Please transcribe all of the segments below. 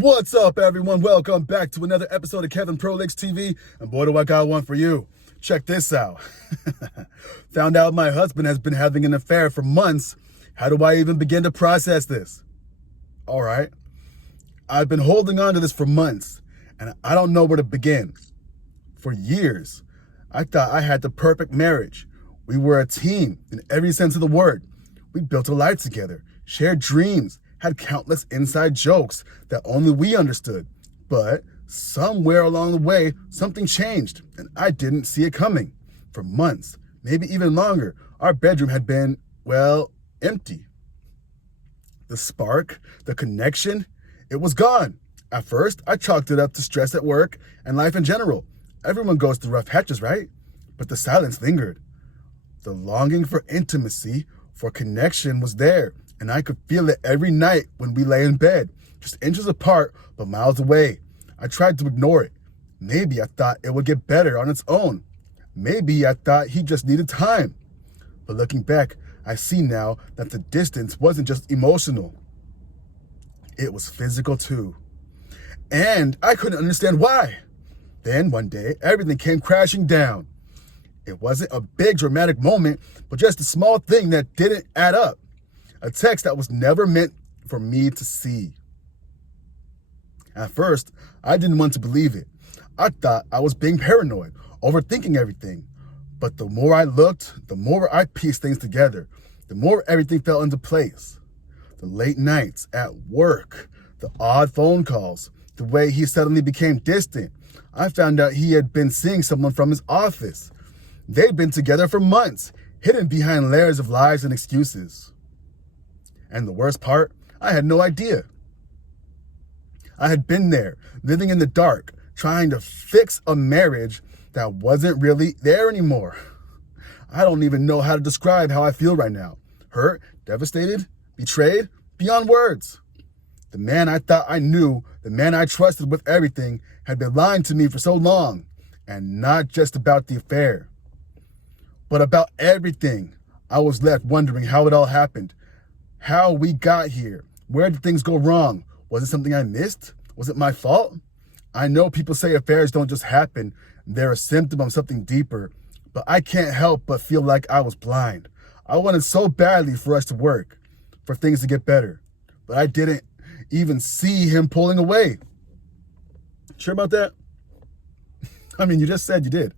What's up, everyone? Welcome back to another episode of Kevin Prolix TV, and boy, do I got one for you. Check this out. Found out my husband has been having an affair for months. How do I even begin to process this? All right. I've been holding on to this for months, and I don't know where to begin. For years, I thought I had the perfect marriage. We were a team in every sense of the word. We built a life together, shared dreams, had countless inside jokes that only we understood. But somewhere along the way, something changed, and I didn't see it coming. For months, maybe even longer, our bedroom had been, empty. The spark, the connection, it was gone. At first, I chalked it up to stress at work and life in general. Everyone goes through rough patches, right? But the silence lingered. The longing for intimacy, for connection was there, and I could feel it every night when we lay in bed, just inches apart, but miles away. I tried to ignore it. Maybe I thought it would get better on its own. Maybe I thought he just needed time. But looking back, I see now that the distance wasn't just emotional. It was physical too. And I couldn't understand why. Then one day, everything came crashing down. It wasn't a big dramatic moment, but just a small thing that didn't add up. A text that was never meant for me to see. At first, I didn't want to believe it. I thought I was being paranoid, overthinking everything. But the more I looked, the more I pieced things together, the more everything fell into place. The late nights at work, the odd phone calls, the way he suddenly became distant. I found out he had been seeing someone from his office. They'd been together for months, hidden behind layers of lies and excuses. And the worst part, I had no idea. I had been there, living in the dark, trying to fix a marriage that wasn't really there anymore. I don't even know how to describe how I feel right now. Hurt, devastated, betrayed, beyond words. The man I thought I knew, the man I trusted with everything, had been lying to me for so long. And not just about the affair, but about everything. I was left wondering how it all happened. How we got here. Where did things go wrong? Was it something I missed? Was it my fault? I know people say affairs don't just happen. They're a symptom of something deeper. But I can't help but feel like I was blind. I wanted so badly for us to work, for things to get better. But I didn't even see him pulling away. Sure about that? I mean, you just said you did.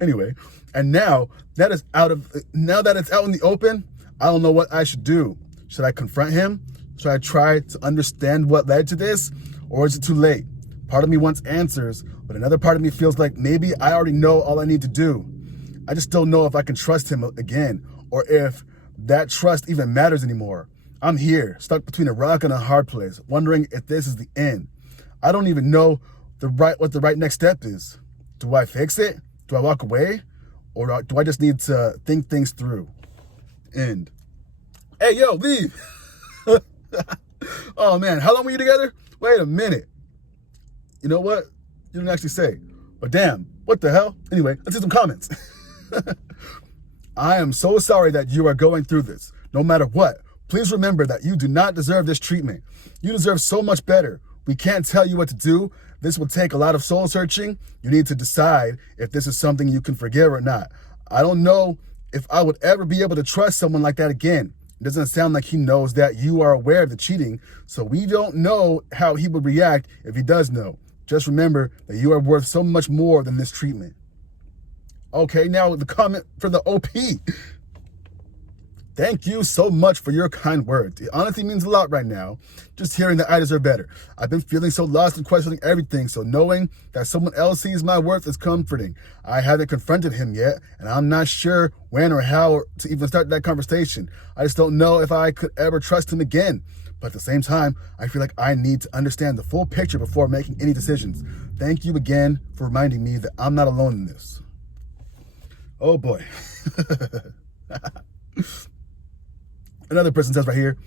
Anyway, and now that it's out in the open, I don't know what I should do. Should I confront him? Should I try to understand what led to this? Or is it too late? Part of me wants answers, but another part of me feels like maybe I already know all I need to do. I just don't know if I can trust him again, or if that trust even matters anymore. I'm here, stuck between a rock and a hard place, wondering if this is the end. I don't even know what the right next step is. Do I fix it? Do I walk away? Or do I just need to think things through? End. Hey, yo, leave. Oh, man. How long were you together? Wait a minute. You know what? You didn't actually say. But damn, what the hell? Anyway, let's see some comments. I am so sorry that you are going through this. No matter what, please remember that you do not deserve this treatment. You deserve so much better. We can't tell you what to do. This will take a lot of soul searching. You need to decide if this is something you can forgive or not. I don't know if I would ever be able to trust someone like that again. It doesn't sound like he knows that you are aware of the cheating, so we don't know how he would react if he does know. Just remember that you are worth so much more than this treatment. Okay, now the comment for the OP. Thank you so much for your kind words. It honestly means a lot right now, just hearing that I deserve better. I've been feeling so lost and questioning everything, so knowing that someone else sees my worth is comforting. I haven't confronted him yet, and I'm not sure when or how to even start that conversation. I just don't know if I could ever trust him again. But at the same time, I feel like I need to understand the full picture before making any decisions. Thank you again for reminding me that I'm not alone in this. Oh boy. Another person says right here,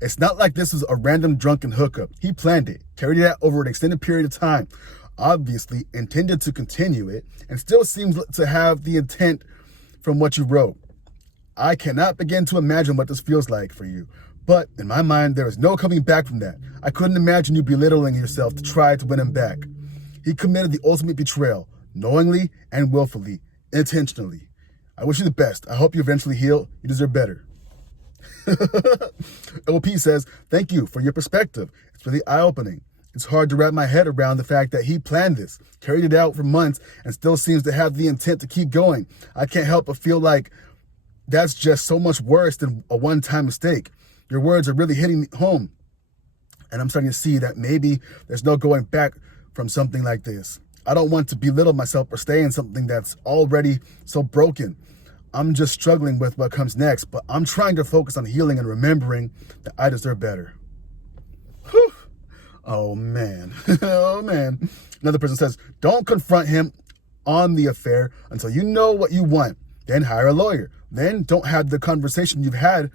it's not like this was a random drunken hookup. He planned it, carried it out over an extended period of time, obviously intended to continue it, and still seems to have the intent from what you wrote. I cannot begin to imagine what this feels like for you, But in my mind, there is no coming back from that. I couldn't imagine you belittling yourself to try to win him back. He committed the ultimate betrayal, knowingly and willfully, intentionally. I wish you the best. I hope you eventually heal. You deserve better. OP says, thank you for your perspective. It's really eye-opening. It's hard to wrap my head around the fact that he planned this, carried it out for months, and still seems to have the intent to keep going. I can't help but feel like that's just so much worse than a one-time mistake. Your words are really hitting home. And I'm starting to see that maybe there's no going back from something like this. I don't want to belittle myself or stay in something that's already so broken. I'm just struggling with what comes next, but I'm trying to focus on healing and remembering that I deserve better. Whew. Oh, man. Oh, man. Another person says, don't confront him on the affair until you know what you want. Then hire a lawyer. Then don't have the conversation you've had.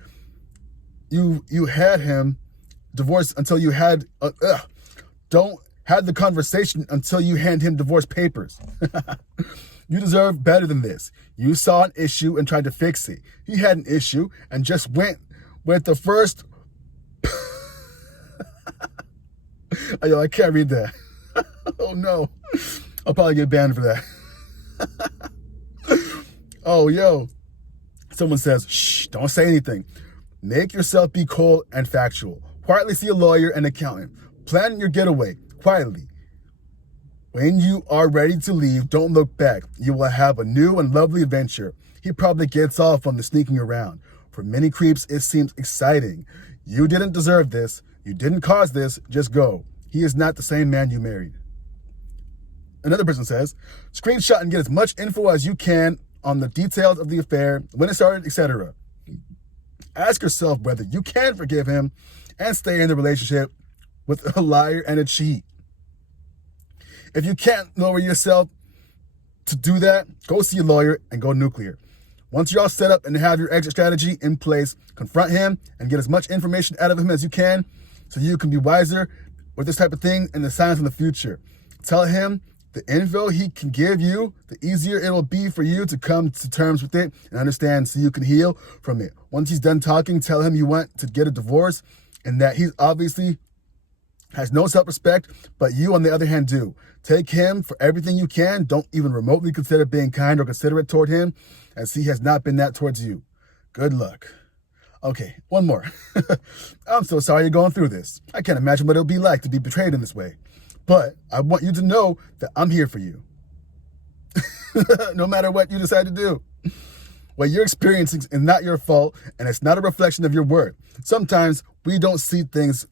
You had him divorced until you had... Don't have the conversation until you hand him divorce papers. You deserve better than this. You saw an issue and tried to fix it. He had an issue and just went with the first... Yo, I can't read that. Oh, no. I'll probably get banned for that. Oh, yo. Someone says, shh, don't say anything. Make yourself be cold and factual. Quietly see a lawyer and accountant. Plan your getaway quietly. When you are ready to leave, don't look back. You will have a new and lovely adventure. He probably gets off on the sneaking around. For many creeps, it seems exciting. You didn't deserve this. You didn't cause this. Just go. He is not the same man you married. Another person says, screenshot and get as much info as you can on the details of the affair, when it started, etc. Ask yourself whether you can forgive him and stay in the relationship with a liar and a cheat. If you can't lower yourself to do that, go see a lawyer and go nuclear. Once you're all set up and have your exit strategy in place, confront him and get as much information out of him as you can so you can be wiser with this type of thing and the signs in the future. Tell him the info he can give you, the easier it will be for you to come to terms with it and understand so you can heal from it. Once he's done talking, tell him you want to get a divorce and that he obviously has no self-respect, but you, on the other hand, do. Take him for everything you can. Don't even remotely consider being kind or considerate toward him, as he has not been that towards you. Good luck. Okay, one more. I'm so sorry you're going through this. I can't imagine what it'll be like to be betrayed in this way. But I want you to know that I'm here for you. No matter what you decide to do. What you're experiencing is not your fault, and it's not a reflection of your worth. Sometimes we don't see these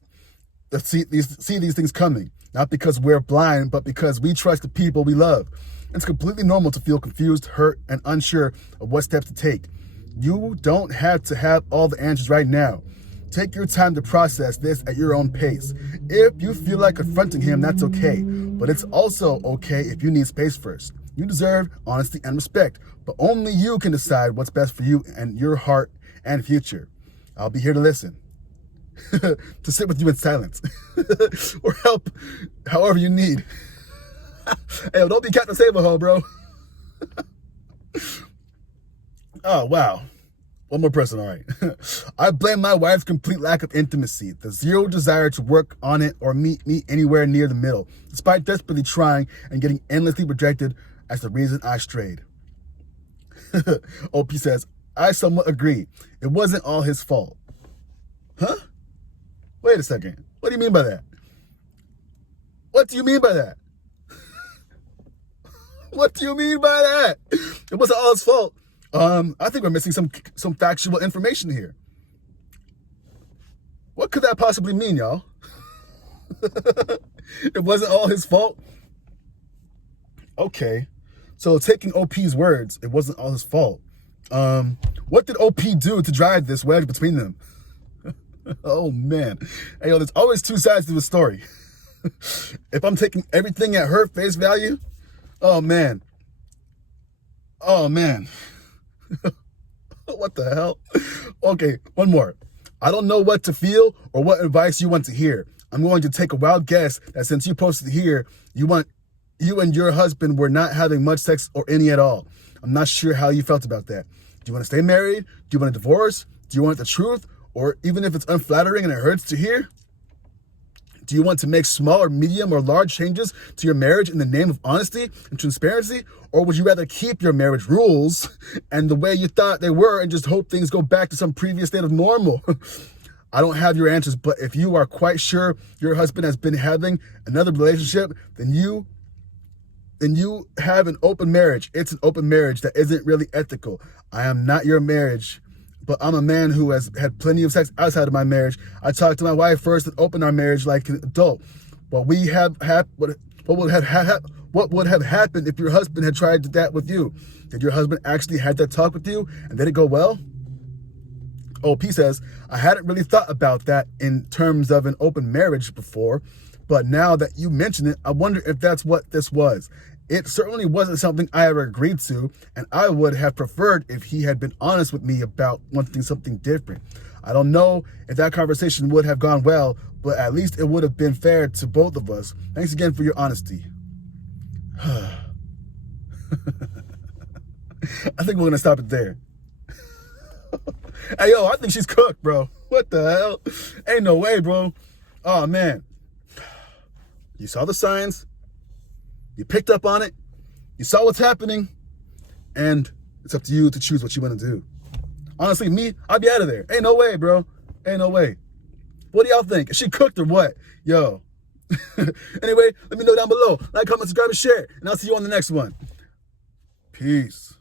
things coming, not because we're blind, but because we trust the people we love. It's completely normal to feel confused, hurt, and unsure of what steps to take. You don't have to have all the answers right now. Take your time to process this at your own pace. If you feel like confronting him, that's okay. But it's also okay if you need space first. You deserve honesty and respect, but only you can decide what's best for you and your heart and future. I'll be here to listen. To sit with you in silence. Or help however you need. Hey, don't be Captain Save-A-Ho, bro. Oh, wow. One more person, all right. I blame my wife's complete lack of intimacy, the zero desire to work on it or meet me anywhere near the middle, despite desperately trying and getting endlessly rejected as the reason I strayed. OP says, I somewhat agree. It wasn't all his fault. Huh? Wait a second. What do you mean by that? What do you mean by that? What do you mean by that? It wasn't all his fault. I think we're missing some factual information here. What could that possibly mean, y'all? It wasn't all his fault? Okay. So taking OP's words, it wasn't all his fault. What did OP do to drive this wedge between them? Oh, man. Hey, yo, there's always two sides to the story. If I'm taking everything at her face value, oh, man. Oh, man. What the hell? Okay, one more. I don't know what to feel or what advice you want to hear. I'm going to take a wild guess that since you posted here, you and your husband were not having much sex or any at all. I'm not sure how you felt about that. Do you want to stay married? Do you want a divorce? Do you want the truth? or even if it's unflattering and it hurts to hear? Do you want to make small or medium or large changes to your marriage in the name of honesty and transparency? Or would you rather keep your marriage rules and the way you thought they were and just hope things go back to some previous state of normal? I don't have your answers, but if you are quite sure your husband has been having another relationship, then you have an open marriage. It's an open marriage that isn't really ethical. I am not your marriage, but I'm a man who has had plenty of sex outside of my marriage. I talked to my wife first and opened our marriage like an adult. What would have happened if your husband had tried that with you? Did your husband actually had that talk with you, and did it go well? OP says, I hadn't really thought about that in terms of an open marriage before, but now that you mention it, I wonder if that's what this was. It certainly wasn't something I ever agreed to, and I would have preferred if he had been honest with me about wanting something different. I don't know if that conversation would have gone well, but at least it would have been fair to both of us. Thanks again for your honesty. I think we're going to stop it there. Hey, yo, I think she's cooked, bro. What the hell? Ain't no way, bro. Oh, man. You saw the signs. You picked up on it. You saw what's happening. And it's up to you to choose what you want to do. Honestly, me, I'd be out of there. Ain't no way, bro. Ain't no way. What do y'all think? Is she cooked or what? Yo. Anyway, let me know down below. Like, comment, subscribe, and share. And I'll see you on the next one. Peace.